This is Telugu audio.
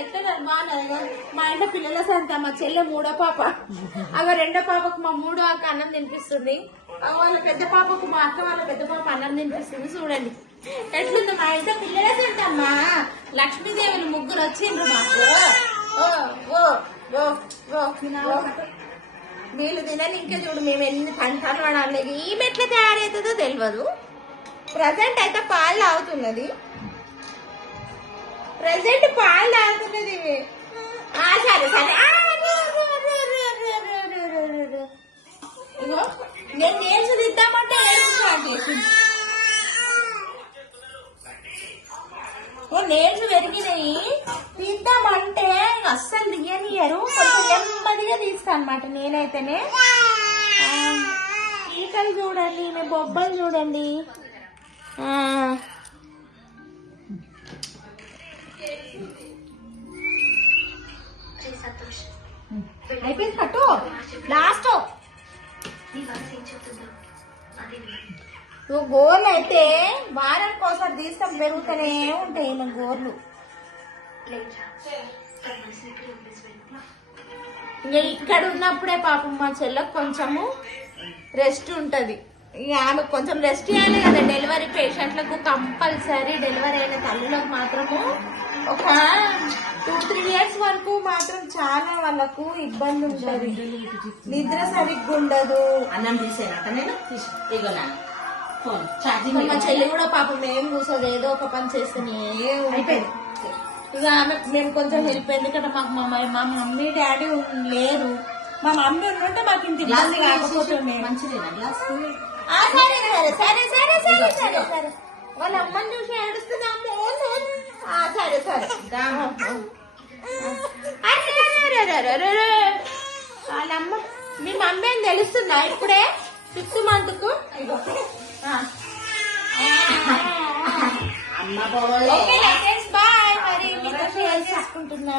ఎట్లా బాగా మా ఇంట్లో పిల్లల సంత మా చెల్లె మూడో పాప అవి రెండో పాపకు మా మూడో అక్క అన్నం తినిపిస్తుంది. వాళ్ళ పెద్ద పాపకు మా అక్క వాళ్ళ పెద్ద పాప అన్నం తినిపిస్తుంది. చూడండి ఎట్లుంది మా ఇంట్లో పిల్లల సంత అమ్మా. లక్ష్మీదేవులు ముగ్గురు వచ్చిండ్రు మాకు. వీళ్ళు తినని ఇంకా చూడు మేము ఎన్ని తంటాలు పడాలి. ఈమె ఎట్లా తయారవుతుందో తెలియదు. ప్రజెంట్ అయితే పాలు తాగుతున్నది. సరే సరే ఇగో నేను నేర్చు తిద్దామంటే నేర్చు పెరిగినాయి. తీద్దామంటే అస్సలు దిగనియరు. కొంచెం నెమ్మదిగా తీస్తా అనమాట నేనైతేనే. ఈకలు చూడండి, బొబ్బలు చూడండి. అయిపోయింది కట్టు లాస్ట్. గోర్లు అయితే వారానికి ఒకసారి తీస్తాం, పెరుగుతూనే ఉంటాయి మన గోర్లు. ఇంకా ఇక్కడ ఉన్నప్పుడే పాపం మా చెల్లకు కొంచెము రెస్ట్ ఉంటది. ఇక ఆమెకు కొంచెం రెస్ట్ ఇవ్వాలి కదా. డెలివరీ పేషెంట్లకు కంపల్సరీ, డెలివరీ అయిన తల్లులకు మాత్రము ఒక 2-3 years వరకు మాత్రం చాలా వాళ్ళకు ఇబ్బంది ఉంటది. నిద్ర సరిగ్గా ఉండదు. అన్నం తీసేనట నేను మా చెల్లి కూడా పాపం ఏం కూర్చోదు, ఏదో ఒక పని చేస్తేనే అయిపోయింది. ఇక ఆమె మేము కొంచెం హెల్ప్. ఎందుకంటే మాకు మా మమ్మీ డాడీ లేరు. మా మమ్మీ ఉంటే మాకు ఇంత ఇబ్బంది కాకపోతుంది. మంచిదేనా? సరే సరే సరే సరే సరే సరే వాళ్ళ అమ్మని చూసి ఏడుస్తుందాము. సరే సరే వాళ్ళమ్మ మీ మమ్మీ అని తెలుస్తుందా ఇప్పుడే 6th month కు? బాయ్. మరి మీతో షేర్ చేసుకుంటున్నా.